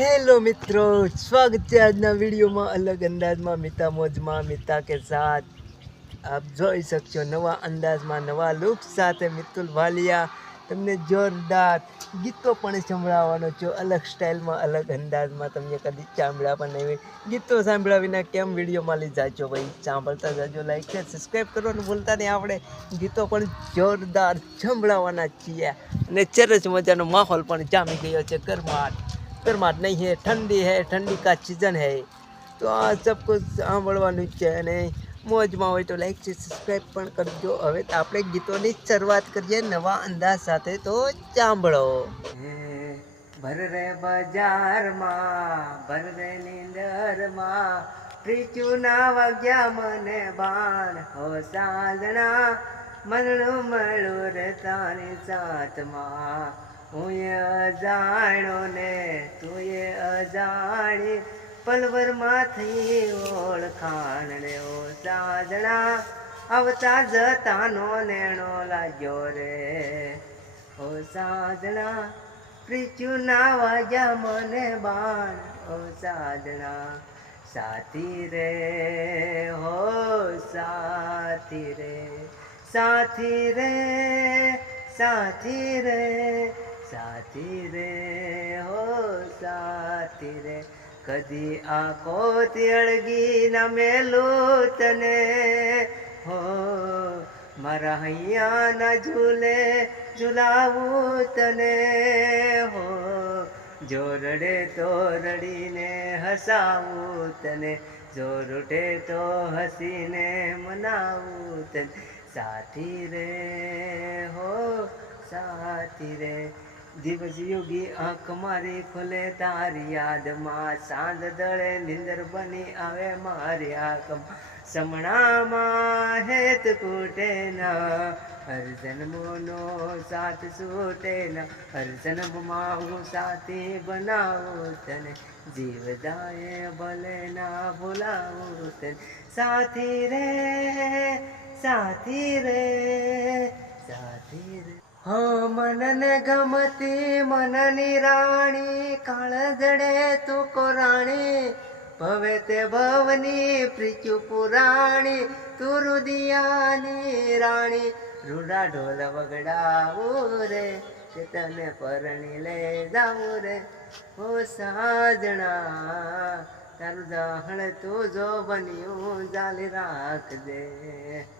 Hello મિત્રો. સ્વાગત છે આજના વિડીયોમાં અલગ અંદાજમાં, મિતા મોજમાં, મિતા કે સાથ. આપ જોઈ શકશો નવા અંદાજમાં નવા લુક સાથે મિતુલ વાલિયા. તમને જોરદાર ગીતો પણ સંભળાવવાનો છો. અલગ સ્ટાઇલમાં, અલગ અંદાજમાં તમને કદી સાંભળ્યા પણ નહીં ગીતો સાંભળ્યા વિના કેમ વિડીયોમાં લઈ જાજો ભાઈ? સાંભળતા જાજો લાઈક છે સબસ્ક્રાઈબ કરવાનું ભૂલતા નહીં. આપણે ગીતો પણ જોરદાર સંભળાવવાના છીએ. અને સરસ મજાનો માહોલ પણ જામી ગયો છે. ગરમાટ ગરમાટ નહીં હે, ઠંડી હે, ઠંડી કા સિઝન હે. તો આ સબ કુછ સાંભળવાનું જ છે અને મોજમાં હોય તો લાઈક છે સબસ્ક્રાઈબ પણ કરજો. હવે આપણે ગીતોની શરૂઆત કરીએ નવા અંદાજ સાથે, તો સાંભળો ભર રે બજારમાં ભર રે નીંદરમાં ત્રીચું ના વાગ્યા મને બાણ. હો સાંજણા મનડું મળું રે તારી સાથમાં હું અજાણો ને તું એ અજાણી, પલવરમાં થઈ ઓળખાણ રે ઓ સાજણા, આવતા જતાનો નેણો લાગ્યો રે. ઓ સાજણા પ્રીચું ના વાગ્યા મને બાણ. ઓ સાજણા, સાથી રે, હો સાથી રે સાથી રે સાથી રે સાથી રે, હો સાથી રે. કદી આંખોથી અળગી ના મેલું તને. હો, મારા હૈયા ના ઝૂલે, ઝુલાવું તને. હો જો રડે તો રડીને હસાવું તને. જો રૂટે તો હસીને મનાવું તને. સાથી રે, હો સાથી રે. દિવસ યોગી આંખ મારી ખુલે તારી યાદમાં. સાંજ દળે નિંદર બની આવે મારી આંખમાં. સમણામાં હેત કૂટે ના, હર જન્મોનો સાથ છૂટે ના, હર જન્મમાં સાથી બનાવું તને. જીવ જાય ભલે ના ભૂલાવું તને. સાથી રે સાથી રે સાથી રે. મનને ગમતી મનની રાણી, કાળ જડે તું કોરાણી ભવે તે ભવની પ્રીચુ પુરાણી, તું રુદિયાની રાણી. રૂડા ઢોલ વગડાવું રે, તે તને પરણી લે જાવું રે. હો સાજણા, તારું દહણ તું જો બન્યું, જાલી રાખજે.